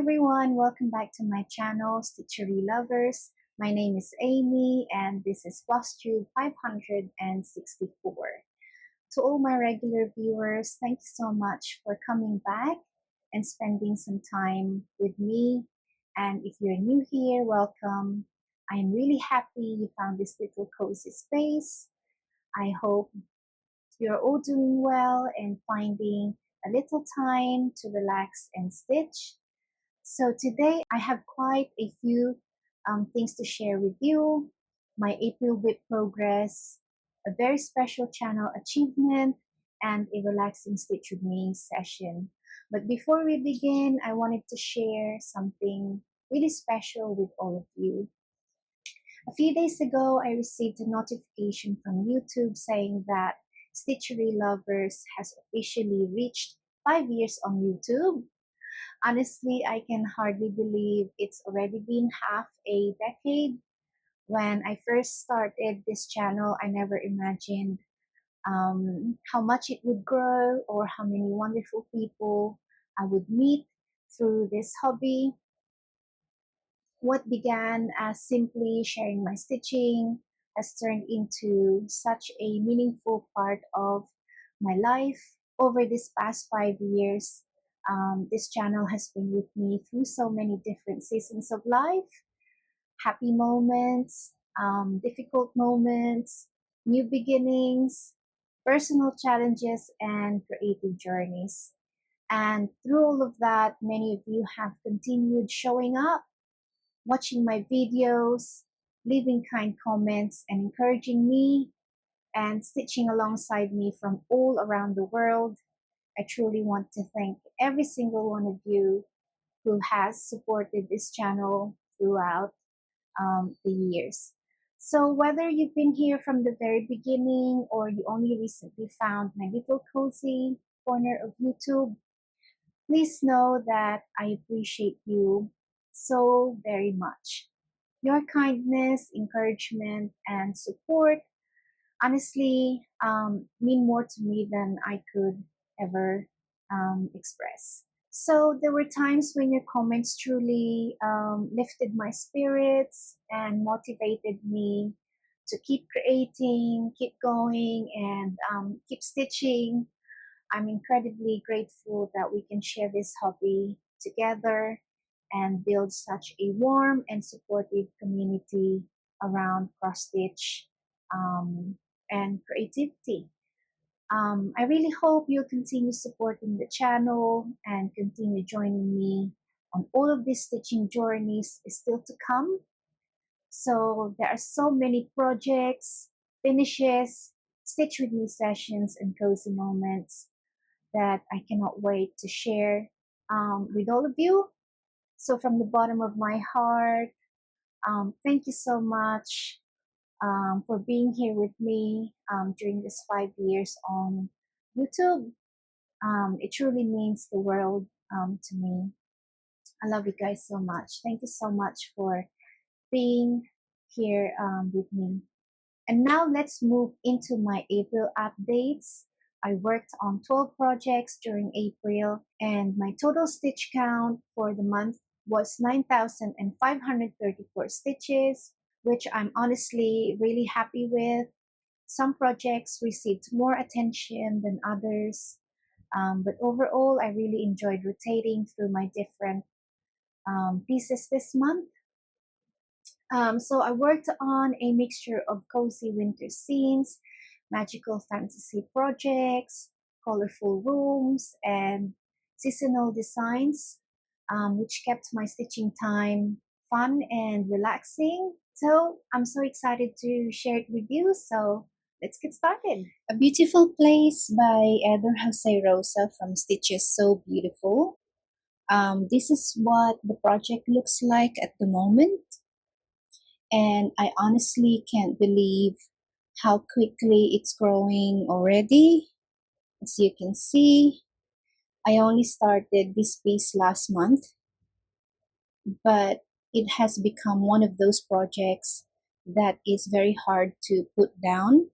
everyone, welcome back to my channel, Stitchery Lovers. My name is Aimee and this is Flosstube 564. To all my regular viewers, thank you so much for coming back and spending some time with me. And if you're new here, welcome. I'm really happy you found this little cozy space. I hope you're all doing well and finding a little time to relax and stitch. So today I have quite a few things to share with you. My April WIP Progress, a very special channel achievement, and a relaxing stitch with me session. But before we begin, I wanted to share something really special with all of you. A few days ago, I received a notification from YouTube saying that Stitchery Lovers has officially reached 5 years on YouTube. Honestly, I can hardly believe it's already been half a decade. When I first started this channel, I never imagined how much it would grow or how many wonderful people I would meet through this hobby. What began as simply sharing my stitching has turned into such a meaningful part of my life. Over these past 5 years, this channel has been with me through so many different seasons of life, happy moments, difficult moments, new beginnings, personal challenges, and creative journeys. And through all of that, many of you have continued showing up, watching my videos, leaving kind comments, and encouraging me and stitching alongside me from all around the world. I truly want to thank every single one of you who has supported this channel throughout the years. So whether you've been here from the very beginning or you only recently found my little cozy corner of YouTube, please know that I appreciate you so very much. Your kindness, encouragement, and support honestly mean more to me than I could ever express. So there were times when your comments truly lifted my spirits and motivated me to keep creating, keep going, and keep stitching. I'm incredibly grateful that we can share this hobby together and build such a warm and supportive community around cross stitch and creativity. I really hope you'll continue supporting the channel and continue joining me on all of these stitching journeys is still to come. So there are so many projects, finishes, stitch with me sessions, and cozy moments that I cannot wait to share with all of you. So from the bottom of my heart, thank you so much for being here with me during this 5 years on YouTube. It truly means the world to me. I love you guys so much. Thank you so much for being here with me. And now let's move into my April updates. I worked on 12 projects during April and my total stitch count for the month was 9,534 stitches, which I'm honestly really happy with. Some projects received more attention than others, but overall I really enjoyed rotating through my different pieces this month. So I worked on a mixture of cozy winter scenes, magical fantasy projects, colorful rooms, and seasonal designs, which kept my stitching time fun and relaxing. So I'm so excited to share it with you. So let's get started. A Beautiful Place by Eder Rosa from Stitches So Beautiful. This is what the project looks like at the moment. And I honestly can't believe how quickly it's growing already. As you can see, I only started this piece last month, but it has become one of those projects that is very hard to put down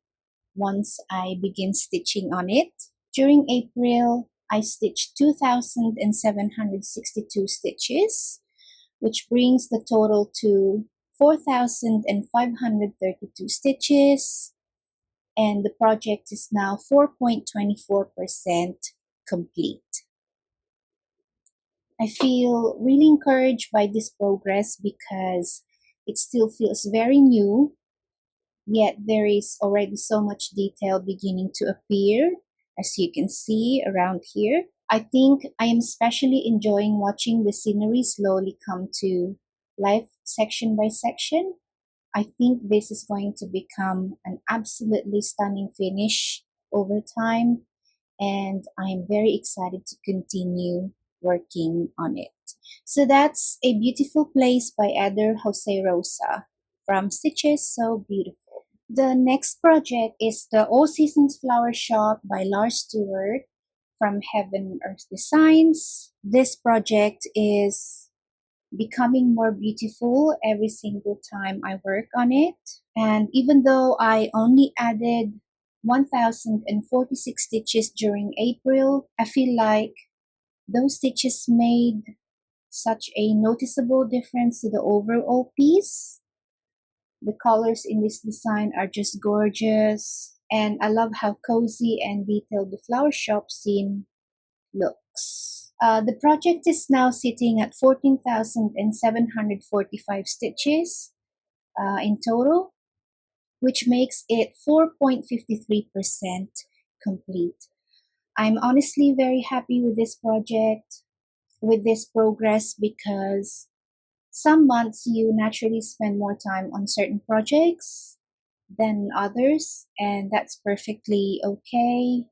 once I begin stitching on it. During April, I stitched 2,762 stitches, which brings the total to 4,532 stitches, and the project is now 4.24% complete. I feel really encouraged by this progress because it still feels very new, yet there is already so much detail beginning to appear, as you can see around here. I think I am especially enjoying watching the scenery slowly come to life section by section. I think this is going to become an absolutely stunning finish over time, and I'm very excited to continue working on it. So that's A Beautiful Place by Eder Jose Rosa from Stitches So Beautiful. The next project is the All Seasons Flower Shop by Lars Stewart from Heaven and Earth Designs. This project is becoming more beautiful every single time I work on it. And even though I only added 1,046 stitches during April, I feel like those stitches made such a noticeable difference to the overall piece. The colors in this design are just gorgeous, and I love how cozy and detailed the flower shop scene looks. The project is now sitting at 14,745 stitches in total, which makes it 4.53% complete. I'm honestly very happy with this project, with this progress, because some months you naturally spend more time on certain projects than others, and that's perfectly okay.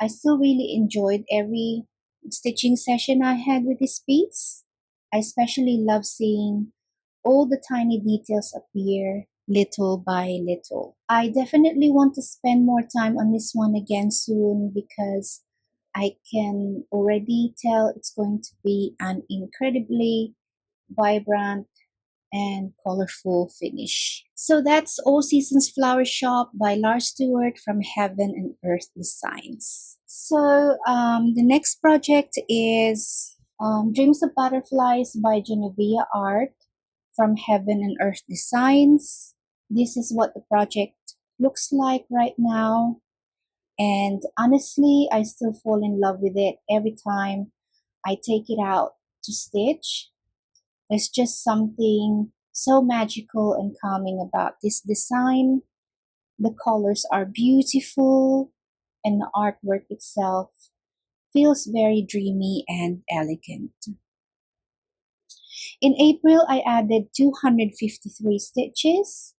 I still really enjoyed every stitching session I had with this piece. I especially love seeing all the tiny details appear little by little. I definitely want to spend more time on this one again soon because I can already tell it's going to be an incredibly vibrant and colorful finish. So that's All Seasons Flower Shop by Lars Stewart from Heaven and Earth Designs. So the next project is Dreams of Butterflies by Jenoviya Art from Heaven and Earth Designs. This is what the project looks like right now. And honestly, I still fall in love with it every time I take it out to stitch. There's just something so magical and calming about this design. The colors are beautiful, and the artwork itself feels very dreamy and elegant. In April, I added 253 stitches,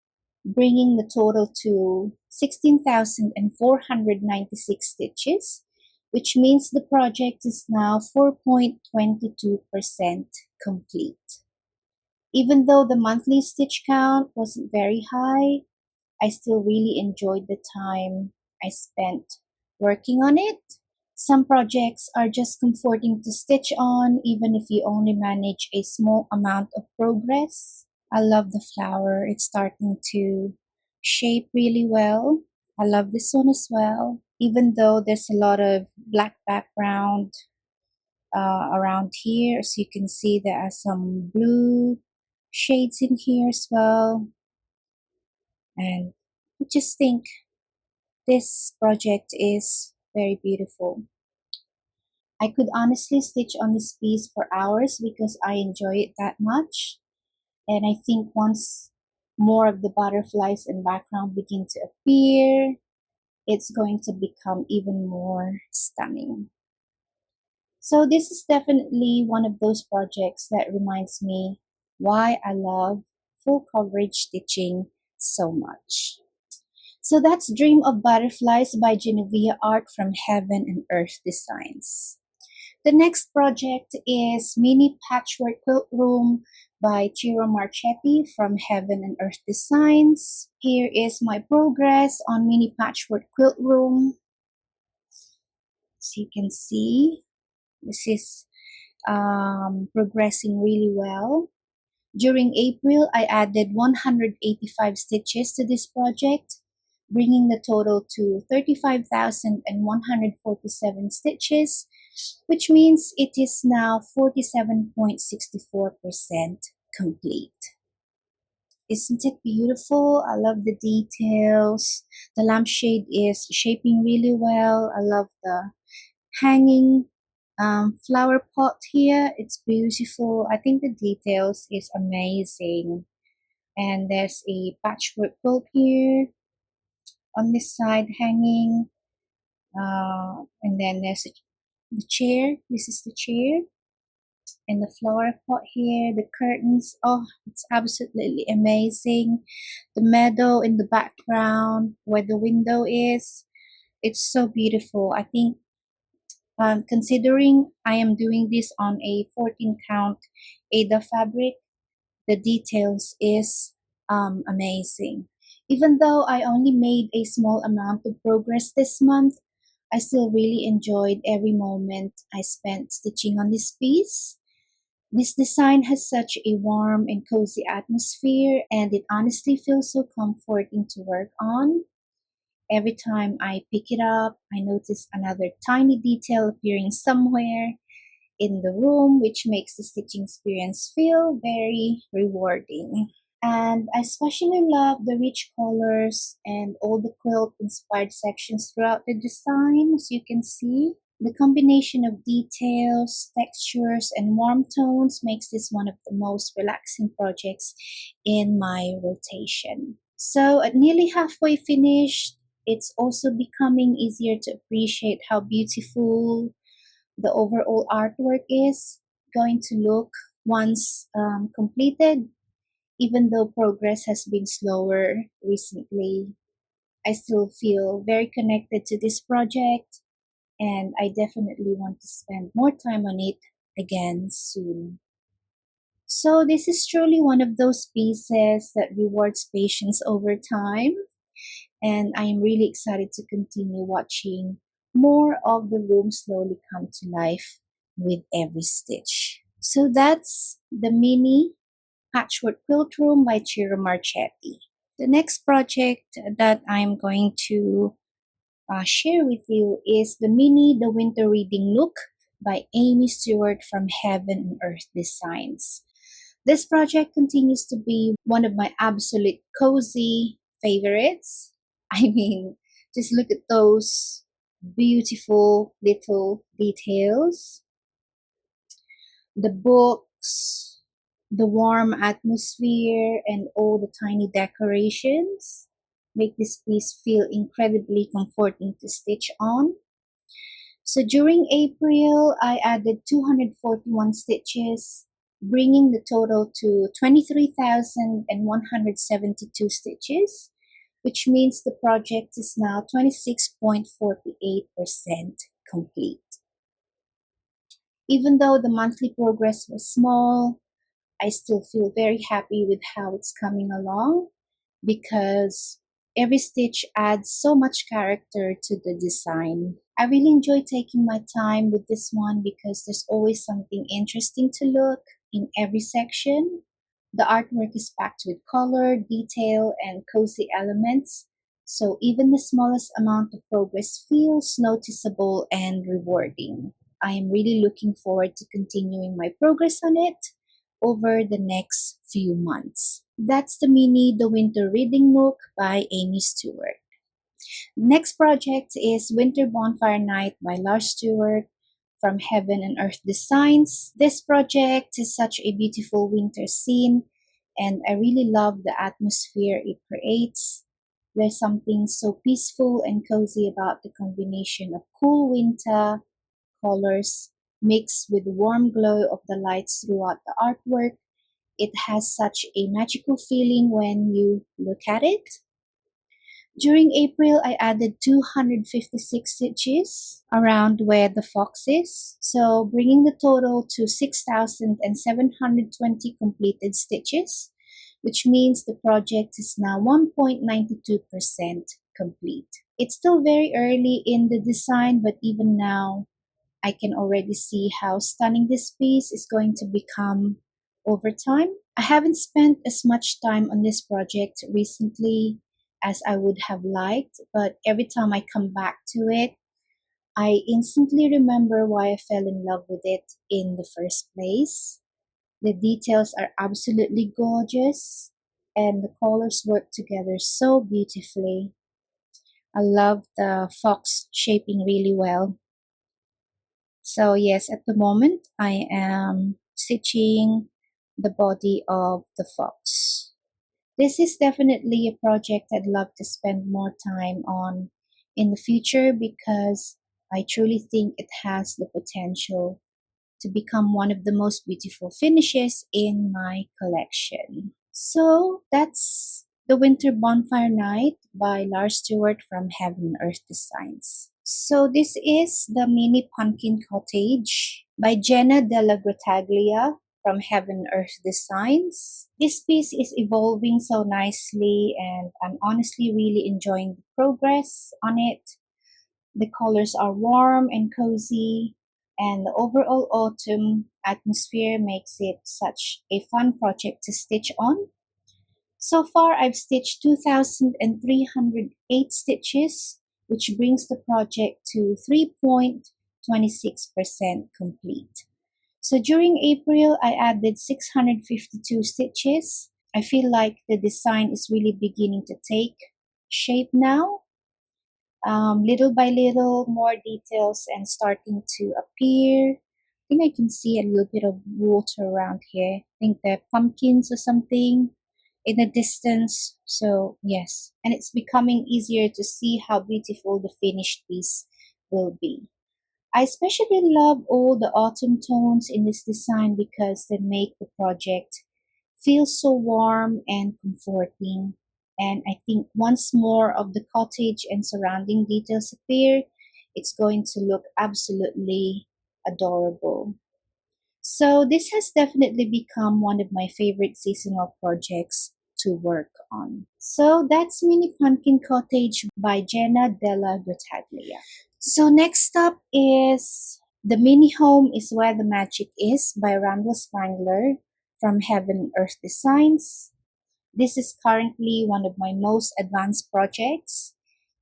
bringing the total to 16,496 stitches, which means the project is now 4.22% complete. Even though the monthly stitch count wasn't very high, I still really enjoyed the time I spent working on it. Some projects are just comforting to stitch on, even if you only manage a small amount of progress. I love the flower. It's starting to shape really well. I love this one as well. Even though there's a lot of black background around here, as you can see, there are some blue shades in here as well. And I just think this project is very beautiful. I could honestly stitch on this piece for hours because I enjoy it that much. And I think once more of the butterflies and background begin to appear, it's going to become even more stunning. So this is definitely one of those projects that reminds me why I love full coverage stitching so much. So that's Dream of Butterflies by Jenoviya Art from Heaven and Earth Designs. The next project is Mini Patchwork Quilt Room by Ciro Marchetti from Heaven and Earth Designs. Here is my progress on Mini Patchwork Quilt Room. As you can see, this is progressing really well. During April, I added 185 stitches to this project, bringing the total to 35,147 stitches, which means it is now 47.64% complete. Isn't it beautiful? I love the details. The lampshade is shaping really well. I love the hanging flower pot here. It's beautiful. I think the details is amazing. And there's a patchwork quilt here on this side hanging. And then there's the chair. This is the chair. And the flower pot here, the curtains. Oh, it's absolutely amazing. The meadow in the background where the window is. It's so beautiful. I think considering I am doing this on a 14 count Eder fabric, the details is amazing. Even though I only made a small amount of progress this month, I still really enjoyed every moment I spent stitching on this piece. This design has such a warm and cozy atmosphere, and it honestly feels so comforting to work on. Every time I pick it up, I notice another tiny detail appearing somewhere in the room, which makes the stitching experience feel very rewarding. And I especially love the rich colors and all the quilt inspired sections throughout the design, as you can see. The combination of details, textures, and warm tones makes this one of the most relaxing projects in my rotation. So at nearly halfway finished, it's also becoming easier to appreciate how beautiful the overall artwork is going to look once completed. Even though progress has been slower recently, I still feel very connected to this project, and I definitely want to spend more time on it again soon. So this is truly one of those pieces that rewards patience over time, and I am really excited to continue watching more of the room slowly come to life with every stitch. So that's the mini Patchwork Quilt Room by Ciro Marchetti. The next project that I'm going to share with you is the mini The Winter Reading Nook by Aimee Stewart from Heaven and Earth Designs. This project continues to be one of my absolute cozy favorites. I mean, just look at those beautiful little details. The books, the warm atmosphere, and all the tiny decorations make this piece feel incredibly comforting to stitch on. So during April, I added 241 stitches, bringing the total to 23,172 stitches, which means the project is now 26.48% complete. Even though the monthly progress was small, I still feel very happy with how it's coming along because every stitch adds so much character to the design. I really enjoy taking my time with this one because there's always something interesting to look in every section. The artwork is packed with color, detail, and cozy elements, so even the smallest amount of progress feels noticeable and rewarding. I am really looking forward to continuing my progress on it over the next few months. That's the mini The Winter Reading Nook by Aimee Stewart. Next project is Winter Bonfire Night by Lars Stewart from Heaven and Earth Designs. This project is such a beautiful winter scene, and I really love the atmosphere it creates. There's something so peaceful and cozy about the combination of cool winter colors mixed with the warm glow of the lights throughout the artwork. It has such a magical feeling when you look at it. During April, I added 256 stitches around where the fox is, so bringing the total to 6,720 completed stitches, which means the project is now 1.92% complete. It's still very early in the design, but even now, I can already see how stunning this piece is going to become over time. I haven't spent as much time on this project recently as I would have liked, but every time I come back to it, I instantly remember why I fell in love with it in the first place. The details are absolutely gorgeous, and the colors work together so beautifully. I love the fox shaping really well. So yes, at the moment I am stitching the body of the fox. This is definitely a project I'd love to spend more time on in the future because I truly think it has the potential to become one of the most beautiful finishes in my collection. So that's The Winter Bonfire Night by Lars Stewart from Heaven Earth Designs. So this is the mini pumpkin cottage by Della Grottaglia from Heaven Earth Designs. This piece is evolving so nicely and I'm honestly really enjoying the progress on it. The colors are warm and cozy, and the overall autumn atmosphere makes it such a fun project to stitch on. So far, I've stitched 2,308 stitches, which brings the project to 3.26% complete. So during April, I added 652 stitches. I feel like the design is really beginning to take shape now. Little by little, more details and starting to appear. I think I can see a little bit of water around here. I think they're pumpkins or something in the distance. So yes, and it's becoming easier to see how beautiful the finished piece will be. I especially love all the autumn tones in this design because they make the project feel so warm and comforting. And I think once more of the cottage and surrounding details appear, it's going to look absolutely adorable. So this has definitely become one of my favorite seasonal projects to work on. So that's Mini Pumpkin Cottage by Jena Della Grottaglia. So next up is The Mini Home is Where the Magic Is by Randal Spangler from Heaven Earth Designs. This is currently one of my most advanced projects,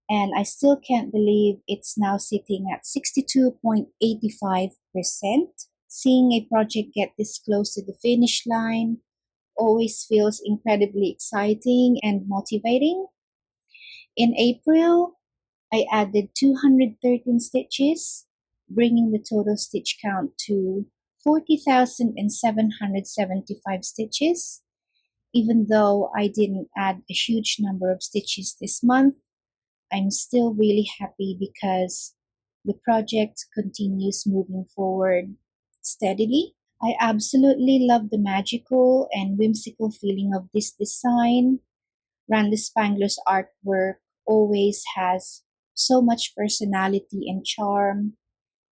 and I still can't believe it's now sitting at 62.85%. Seeing a project get this close to the finish line always feels incredibly exciting and motivating. In April, I added 213 stitches, bringing the total stitch count to 40,775 stitches. Even though I didn't add a huge number of stitches this month, I'm still really happy because the project continues moving forward steadily. I absolutely love the magical and whimsical feeling of this design. Randy Spangler's artwork always has so much personality and charm,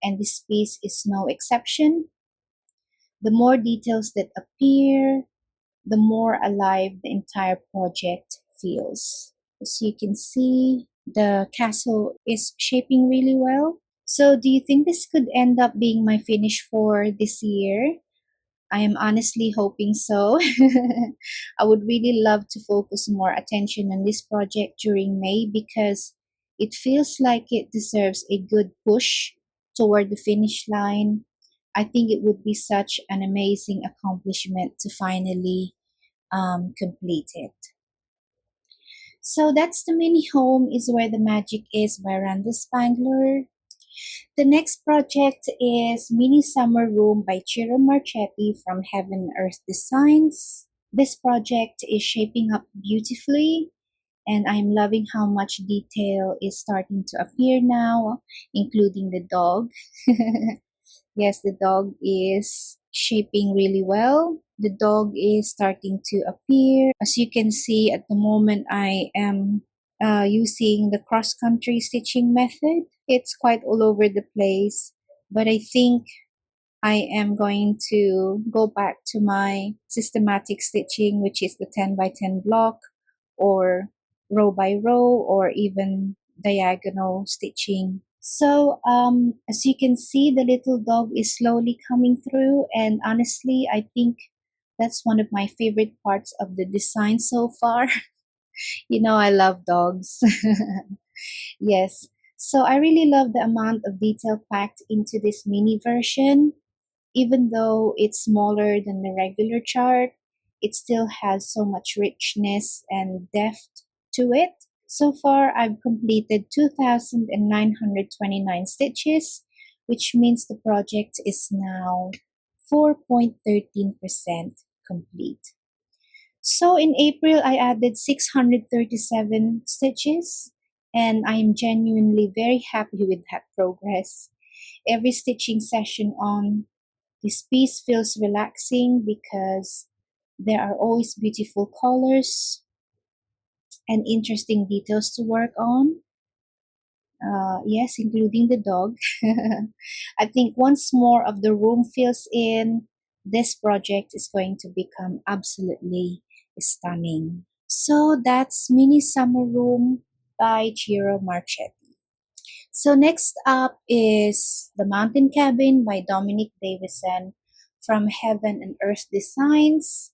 and this piece is no exception. The more details that appear, the more alive the entire project feels. As you can see, the castle is shaping really well. So, do you think this could end up being my finish for this year? I am honestly hoping so. I would really love to focus more attention on this project during May because it feels like it deserves a good push toward the finish line. I think it would be such an amazing accomplishment to finally complete it. So that's The Mini Home is Where the Magic Is by Randal Spangler. The next project is Mini Summer Room by Ciro Marchetti from Heaven Earth Designs. This project is shaping up beautifully and I'm loving how much detail is starting to appear now, including the dog. Yes, the dog is shaping really well. The dog is starting to appear. As you can see at the moment, I am using the cross-country stitching method. It's quite all over the place, but I think I am going to go back to my systematic stitching, which is the 10 by 10 block or row by row or even diagonal stitching. So as you can see, the little dog is slowly coming through, and honestly, I think that's one of my favorite parts of the design so far. You know, I love dogs. Yes. So I really love the amount of detail packed into this mini version. Even though it's smaller than the regular chart, it still has so much richness and depth to it. So far, I've completed 2,929 stitches, which means the project is now 4.13% complete. So in April, I added 637 stitches, and I am genuinely very happy with that progress. Every stitching session on this piece feels relaxing because there are always beautiful colors and interesting details to work on. Yes, including the dog. I think once more of the room fills in, this project is going to become absolutely stunning. So that's Mini Summer Room by Ciro Marchetti. So next up is The Mountain Cabin by Dominic Davison from Heaven and Earth Designs.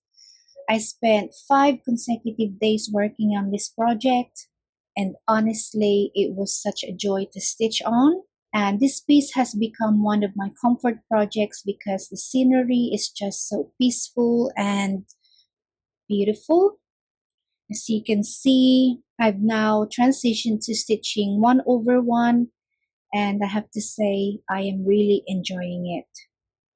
I spent 5 consecutive days working on this project, and honestly, it was such a joy to stitch on. And this piece has become one of my comfort projects because the scenery is just so peaceful and beautiful. As you can see, I've now transitioned to stitching 1/1, and I have to say, I am really enjoying it.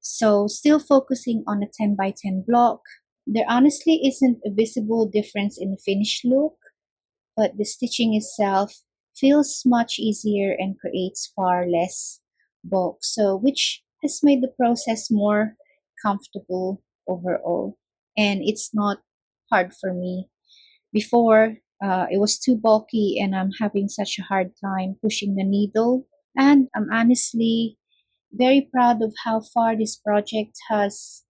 So, still focusing on a 10 by 10 block. There honestly isn't a visible difference in the finished look, but the stitching itself feels much easier and creates far less bulk, so which has made the process more comfortable overall. And it's not hard for me. Before, it was too bulky and I'm having such a hard time pushing the needle. And I'm honestly very proud of how far this project has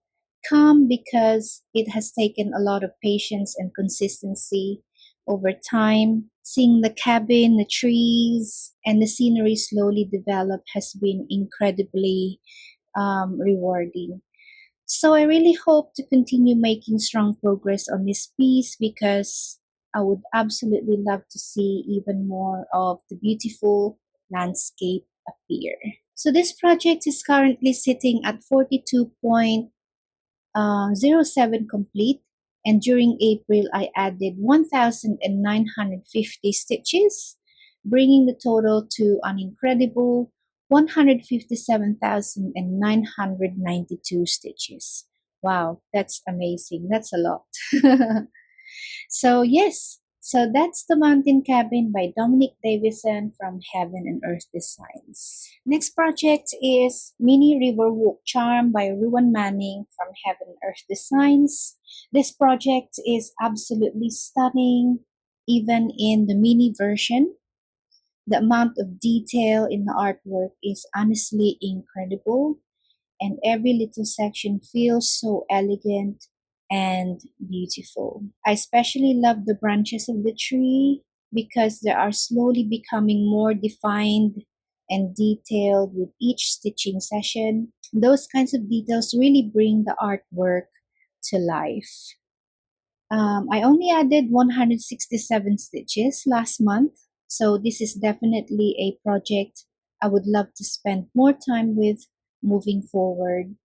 come because it has taken a lot of patience and consistency over time. Seeing the cabin, the trees, and the scenery slowly develop has been incredibly rewarding. So I really hope to continue making strong progress on this piece because I would absolutely love to see even more of the beautiful landscape appear. So this project is currently sitting at 42.07 complete, and during April I added 1,950 stitches, bringing the total to an incredible 157,992 stitches. Wow, that's amazing. That's a lot. So yes, so that's The Mountain Cabin by Dominic Davison from Heaven and Earth Designs. Next project is Mini Riverwalk Charm by Ruane from Heaven and Earth Designs. This project is absolutely stunning, even in the mini version. The amount of detail in the artwork is honestly incredible, and every little section feels so elegant and beautiful. I especially love the branches of the tree because they are slowly becoming more defined and detailed with each stitching session. Those kinds of details really bring the artwork to life. I only added 167 stitches last month, so this is definitely a project I would love to spend more time with moving forward.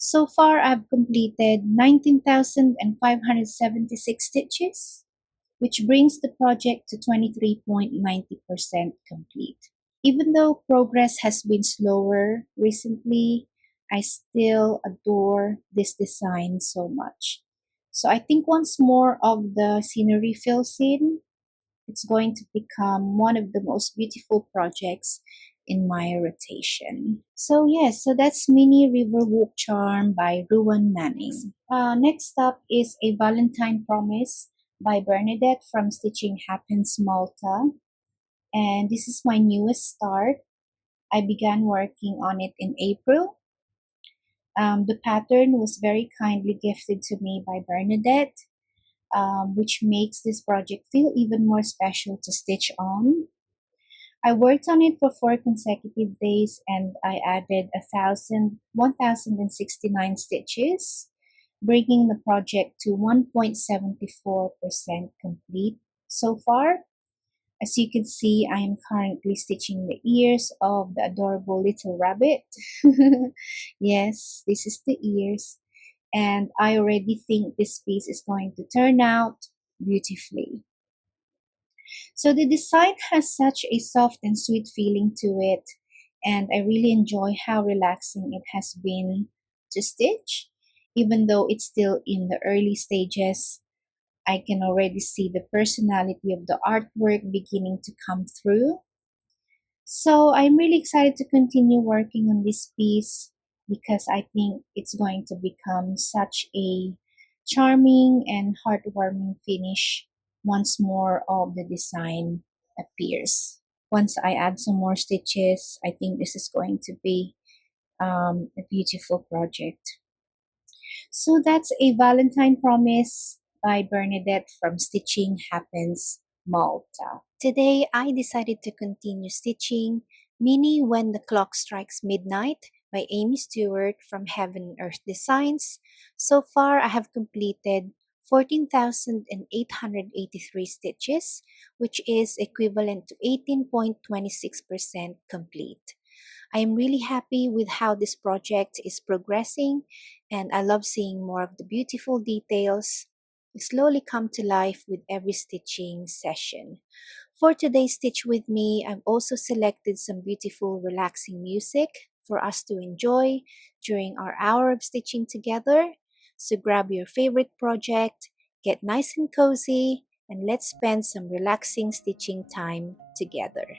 So far, I've completed 19,576 stitches, which brings the project to 23.90% complete. Even though progress has been slower recently, I still adore this design so much. So I think once more of the scenery fills in, it's going to become one of the most beautiful projects in my rotation. So yes, so that's Mini Riverwalk Charm by Ruane. Next up is A Valentine Promise by Bernadette from Stitching Happens Malta. And this is my newest start. I began working on it in April. The pattern was very kindly gifted to me by Bernadette, which makes this project feel even more special to stitch on. I worked on it for 4 consecutive days and I added 1,069 stitches, bringing the project to 1.74% complete. so far. As you can see, I am currently stitching the ears of the adorable little rabbit. Yes, this is the ears. And I already think this piece is going to turn out beautifully. So the design has such a soft and sweet feeling to it, and I really enjoy how relaxing it has been to stitch. Even though it's still in the early stages, I can already see the personality of the artwork beginning to come through. So I'm really excited to continue working on this piece because I think it's going to become such a charming and heartwarming finish once more of the design appears. Once I add some more stitches, I think this is going to be a beautiful project. So that's a Valentine Promise by Bernadette from Stitching Happens, Malta. Today, I decided to continue stitching Mini When the Clock Strikes Midnight by Aimee Stewart from Heaven and Earth Designs. So far, I have completed 14,883 stitches, which is equivalent to 18.26% complete. I am really happy with how this project is progressing, and I love seeing more of the beautiful details slowly come to life with every stitching session. For today's Stitch With Me, I've also selected some beautiful relaxing music for us to enjoy during our hour of stitching together. So grab your favorite project, get nice and cozy, and let's spend some relaxing stitching time together.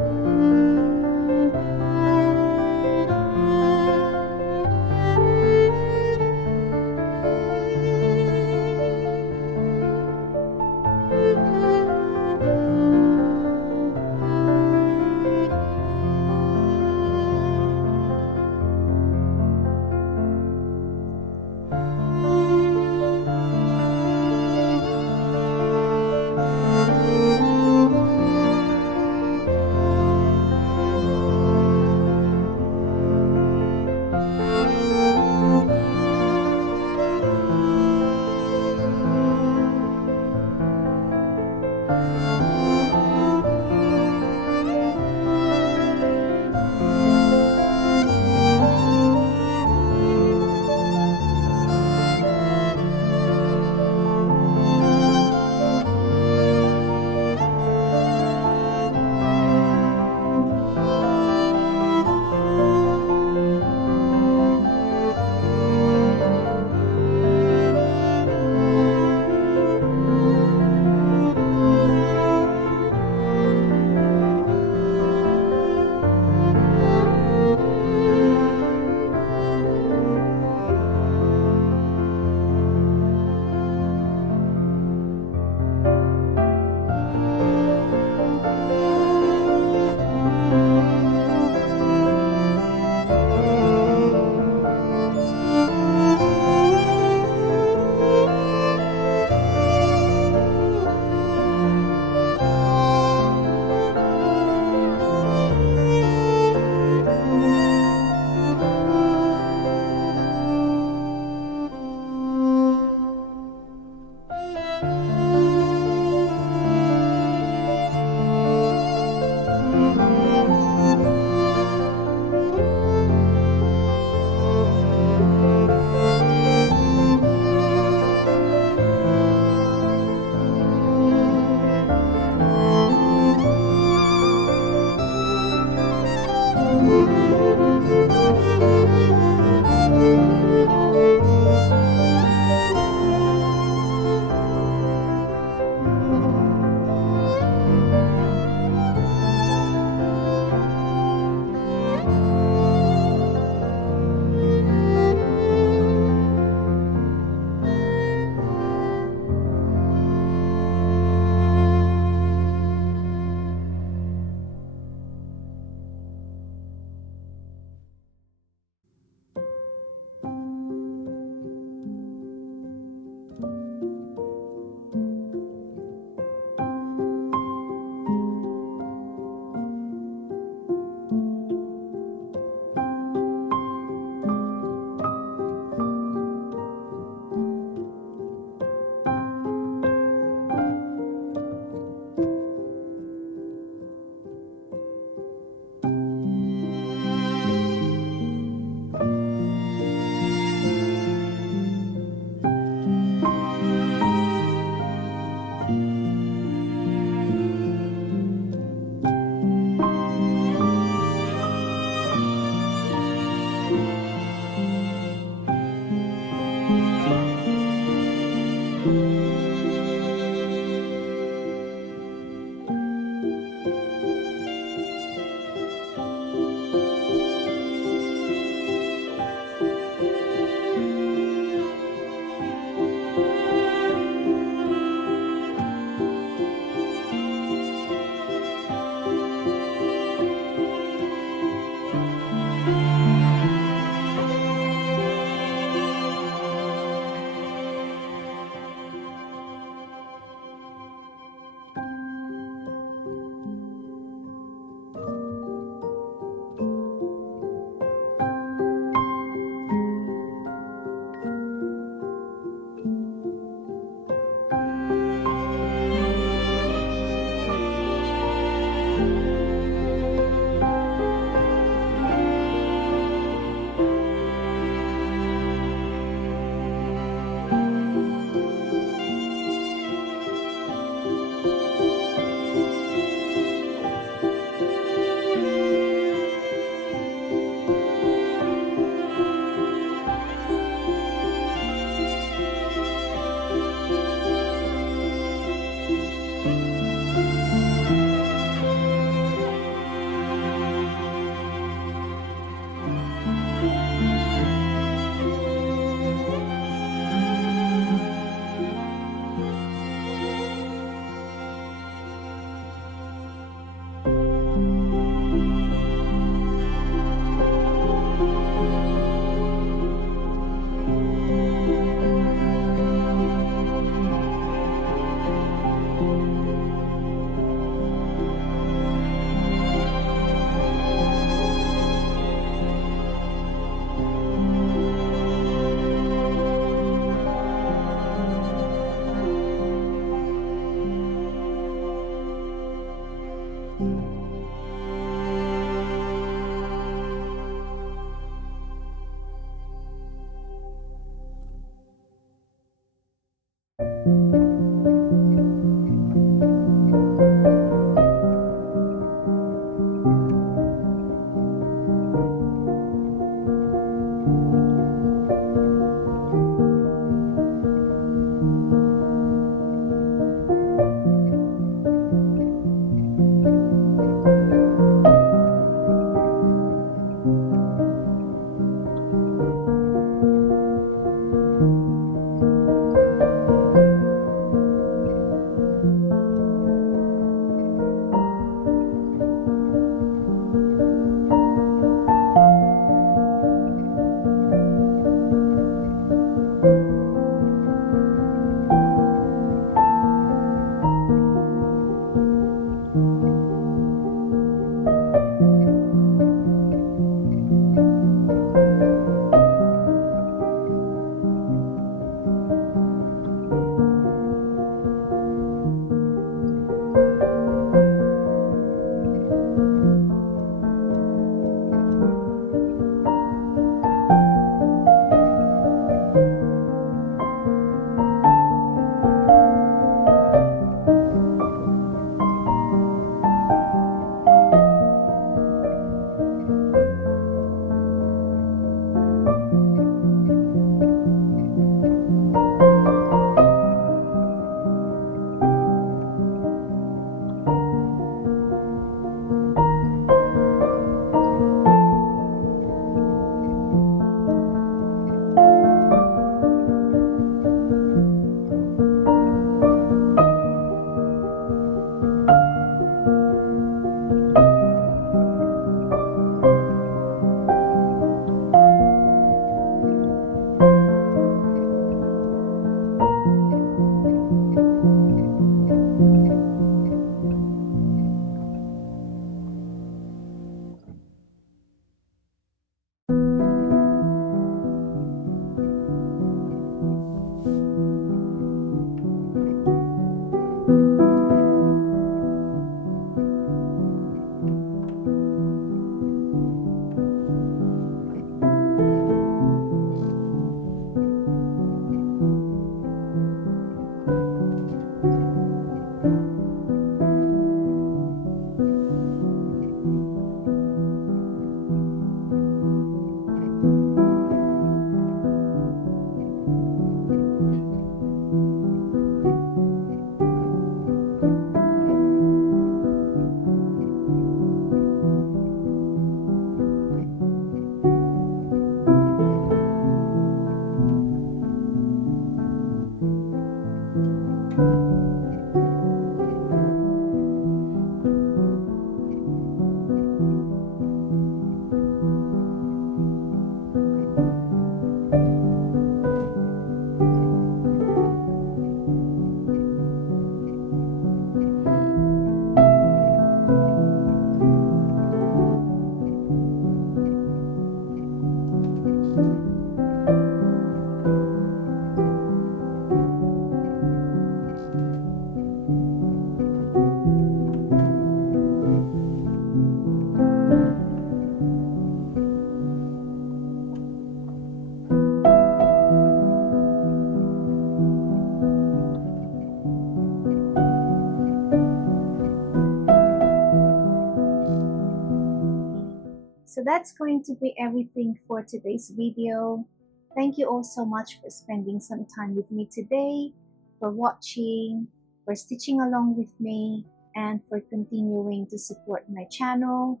So that's going to be everything for today's video. Thank you all so much for spending some time with me today, for watching, for stitching along with me, and for continuing to support my channel.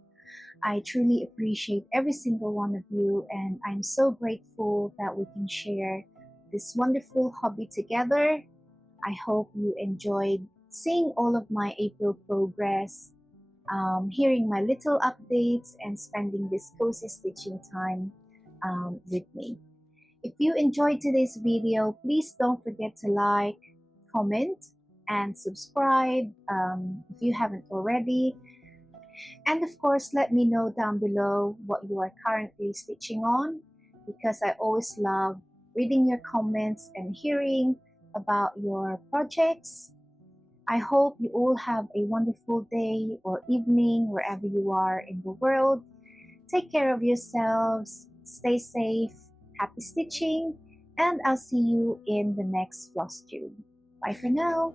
I truly appreciate every single one of you, and I'm so grateful that we can share this wonderful hobby together. I hope you enjoyed seeing all of my April progress, hearing my little updates, and spending this cozy stitching time with me. If you enjoyed today's video, please don't forget to like, comment, and subscribe if you haven't already. And of course, let me know down below what you are currently stitching on, because I always love reading your comments and hearing about your projects. I hope you all have a wonderful day or evening wherever you are in the world. Take care of yourselves, stay safe, happy stitching, and I'll see you in the next Flosstube. Bye for now.